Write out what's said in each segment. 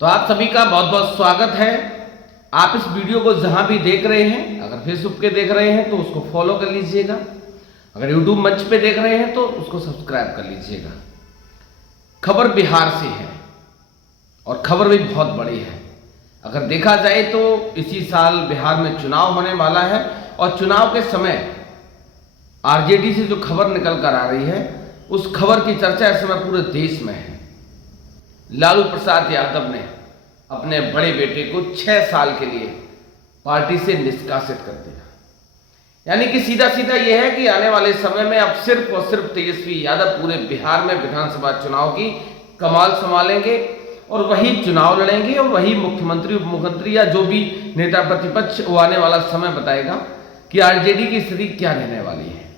तो आप सभी का बहुत बहुत स्वागत है। आप इस वीडियो को जहां भी देख रहे हैं, अगर फेसबुक पे देख रहे हैं तो उसको फॉलो कर लीजिएगा, अगर यूट्यूब मंच पे देख रहे हैं तो उसको सब्सक्राइब कर लीजिएगा। खबर बिहार से है और खबर भी बहुत बड़ी है। अगर देखा जाए तो इसी साल बिहार में चुनाव होने वाला है और चुनाव के समय आरजेडी से जो खबर निकल कर आ रही है उस खबर की चर्चा इस समय पूरे देश में है। लालू प्रसाद यादव ने अपने बड़े बेटे को 6 साल के लिए पार्टी से निष्कासित कर दिया। यानी कि सीधा सीधा यह है कि आने वाले समय में अब सिर्फ और सिर्फ तेजस्वी यादव पूरे बिहार में विधानसभा चुनाव की कमान संभालेंगे और वही चुनाव लड़ेंगे और वही मुख्यमंत्री, उप मुख्यमंत्री या जो भी नेता प्रतिपक्ष वो आने वाला समय बताएगा कि आरजेडी की स्थिति क्या रहने वाली है।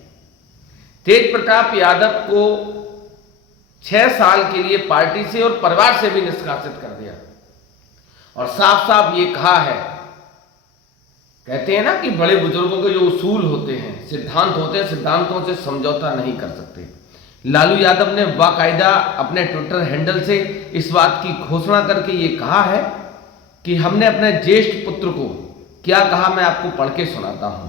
तेज प्रताप यादव को 6 साल के लिए पार्टी से और परिवार से भी निष्कासित कर दिया और साफ साफ ये कहा है, कहते हैं ना कि बड़े बुजुर्गों के जो उसूल होते हैं, सिद्धांत होते हैं, सिद्धांतों से समझौता नहीं कर सकते। लालू यादव ने बाकायदा अपने ट्विटर हैंडल से इस बात की घोषणा करके ये कहा है कि हमने अपने ज्येष्ठ पुत्र को क्या कहा, मैं आपको पढ़ के सुनाता हूं।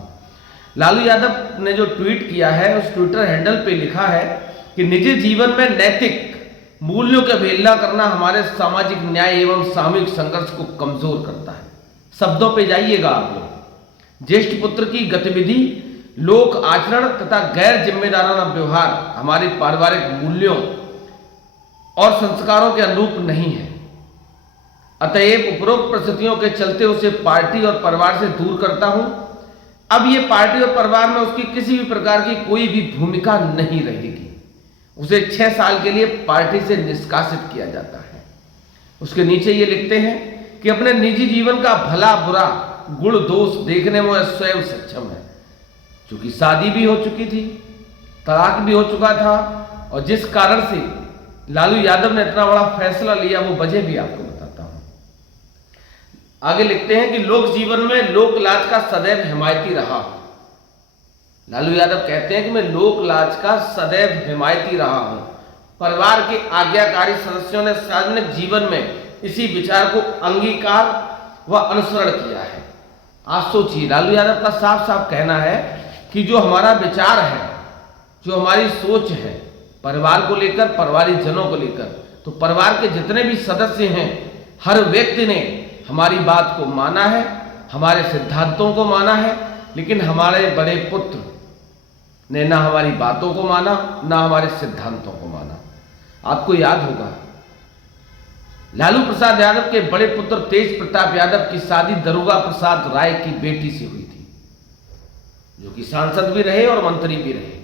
लालू यादव ने जो ट्वीट किया है उस ट्विटर हैंडल पे लिखा है कि निजी जीवन में नैतिक मूल्यों की अवहेलना करना हमारे सामाजिक न्याय एवं सामूहिक संघर्ष को कमजोर करता है। शब्दों पे जाइएगा आप लोग। ज्येष्ठ पुत्र की गतिविधि, लोक आचरण तथा गैर जिम्मेदाराना व्यवहार हमारे पारिवारिक मूल्यों और संस्कारों के अनुरूप नहीं है। अतएव उपरोक्त परिस्थितियों के चलते उसे पार्टी और परिवार से दूर करता हूं। अब ये पार्टी और परिवार में उसकी किसी भी प्रकार की कोई भी भूमिका नहीं रहेगी। उसे 6 साल के लिए पार्टी से निष्कासित किया जाता है। उसके नीचे ये लिखते हैं कि अपने निजी जीवन का भला बुरा गुण दोष देखने में वह स्वयं सक्षम है। क्योंकि शादी भी हो चुकी थी, तलाक भी हो चुका था और जिस कारण से लालू यादव ने इतना बड़ा फैसला लिया वो वजह भी आपको बताता हूं। आगे लिखते हैं कि लोक जीवन में लोक लाज का सदैव हिमायती रहा। लालू यादव कहते हैं कि मैं लोक लाज का सदैव हिमायती रहा हूं। परिवार के आज्ञाकारी सदस्यों ने सार्वजनिक जीवन में इसी विचार को अंगीकार व अनुसरण किया है। आप सोचिए, लालू यादव का साफ साफ कहना है कि जो हमारा विचार है, जो हमारी सोच है परिवार को लेकर, परिवारिक जनों को लेकर, तो परिवार के जितने भी सदस्य हैं हर व्यक्ति ने हमारी बात को माना है, हमारे सिद्धांतों को माना है, लेकिन हमारे बड़े पुत्र ने ना हमारी बातों को माना, ना हमारे सिद्धांतों को माना। आपको याद होगा लालू प्रसाद यादव के बड़े पुत्र तेज प्रताप यादव की शादी दरोगा प्रसाद राय की बेटी से हुई थी, जो कि सांसद भी रहे और मंत्री भी रहे।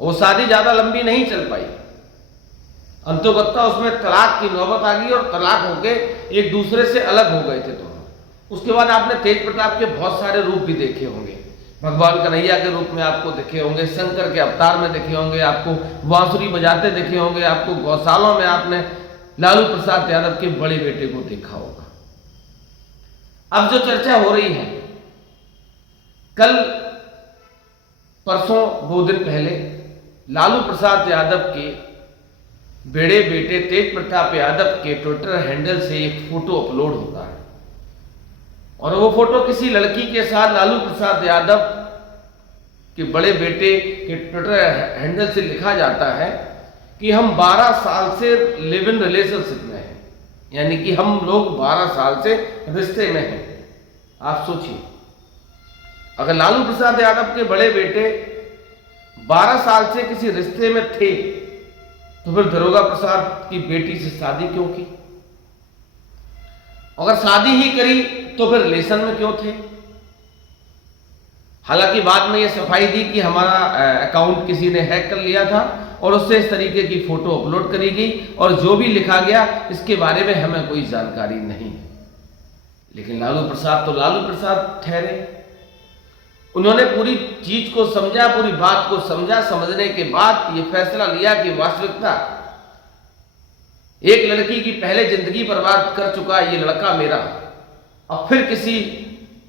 वो शादी ज्यादा लंबी नहीं चल पाई, अंतोगत्ता उसमें तलाक की नौबत आ गई और तलाक होके एक दूसरे से अलग हो गए थे दोनों। उसके बाद आपने तेज प्रताप के बहुत सारे रूप भी देखे होंगे। भगवान कन्हैया के रूप में आपको दिखे होंगे, शंकर के अवतार में दिखे होंगे, आपको बांसुरी बजाते दिखे होंगे, आपको गौशालों में आपने लालू प्रसाद यादव के बड़े बेटे को देखा होगा। अब जो चर्चा हो रही है, कल परसों 2 दिन पहले लालू प्रसाद यादव के बड़े बेटे तेज प्रताप यादव के ट्विटर हैंडल से एक फोटो अपलोड होता है और वो फोटो किसी लड़की के साथ लालू प्रसाद यादव के बड़े बेटे के ट्विटर हैंडल से लिखा जाता है कि हम 12 साल से लिव इन रिलेशनशिप में हैं, यानी कि हम लोग 12 साल से रिश्ते में हैं। आप सोचिए, अगर लालू प्रसाद यादव के बड़े बेटे 12 साल से किसी रिश्ते में थे तो फिर दरोगा प्रसाद की बेटी से शादी क्यों की? अगर शादी ही करी तो फिर रिलेशन में क्यों थे? हालांकि बाद में यह सफाई दी कि हमारा अकाउंट किसी ने हैक कर लिया था और उससे इस तरीके की फोटो अपलोड करी गई और जो भी लिखा गया इसके बारे में हमें कोई जानकारी नहीं है। लेकिन लालू प्रसाद तो लालू प्रसाद ठहरे। उन्होंने पूरी चीज को समझा, पूरी बात को समझा, समझने के बाद ये फैसला लिया कि वास्तविकता एक लड़की की पहले जिंदगी बर्बाद कर चुका ये लड़का मेरा अब फिर किसी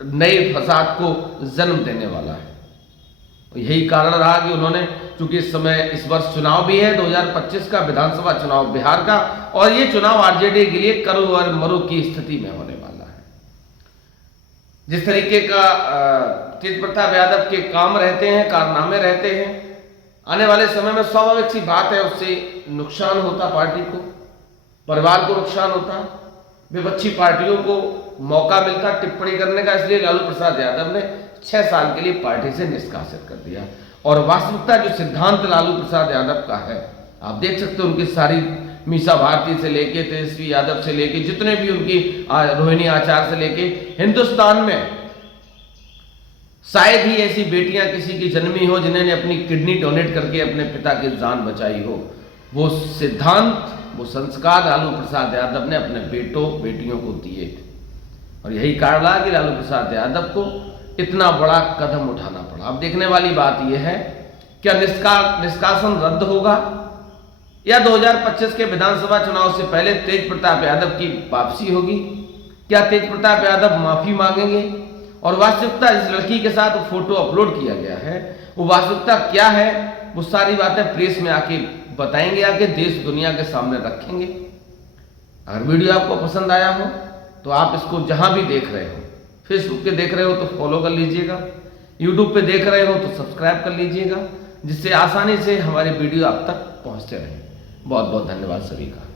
नए फसाद को जन्म देने वाला है। यही कारण रहा कि उन्होंने, चूंकि इस समय इस वर्ष चुनाव भी है 2025 का विधानसभा चुनाव बिहार का, और ये चुनाव आरजेडी के लिए करो और मरो की स्थिति में होने वाला है। जिस तरीके का तेज प्रताप यादव के काम रहते हैं, कारनामे रहते हैं, आने वाले समय में स्वाभाविक सी बात है उससे नुकसान होता, पार्टी को, परिवार को नुकसान होता, विपक्षी पार्टियों को मौका मिलता टिप्पणी करने का। इसलिए लालू प्रसाद यादव ने 6 साल के लिए पार्टी से निष्कासित कर दिया। और वास्तविकता जो सिद्धांत लालू प्रसाद यादव का है, आप देख सकते हो उनकी सारी मीसा भारती से लेके, तेजस्वी यादव से लेके, जितने भी उनकी रोहिणी आचार से लेके, हिंदुस्तान में शायद ही ऐसी बेटियां किसी की जन्मी हो जिन्होंने अपनी किडनी डोनेट करके अपने पिता की जान बचाई हो। वो सिद्धांत, वो संस्कार लालू प्रसाद यादव ने अपने बेटों बेटियों को दिए थे। और यही कारण रहा कि लालू प्रसाद यादव को इतना बड़ा कदम उठाना पड़ा। अब देखने वाली बात यह है, क्या निष्कासन रद्द होगा या 2025 के विधानसभा चुनाव से पहले तेज प्रताप यादव की वापसी होगी? क्या तेज प्रताप यादव माफी मांगेंगे? और वास्तविकता जिस लड़की के साथ वो फोटो अपलोड किया गया है, वो वास्तविकता क्या है, वो सारी बातें प्रेस में आके बताएंगे, आके देश दुनिया के सामने रखेंगे। अगर वीडियो आपको पसंद आया हो तो आप इसको जहां भी देख रहे हो, फेसबुक पे देख रहे हो तो फॉलो कर लीजिएगा, यूट्यूब पे देख रहे हो तो सब्सक्राइब कर लीजिएगा, जिससे आसानी से हमारे वीडियो आप तक पहुंचते रहें। बहुत बहुत धन्यवाद सभी का।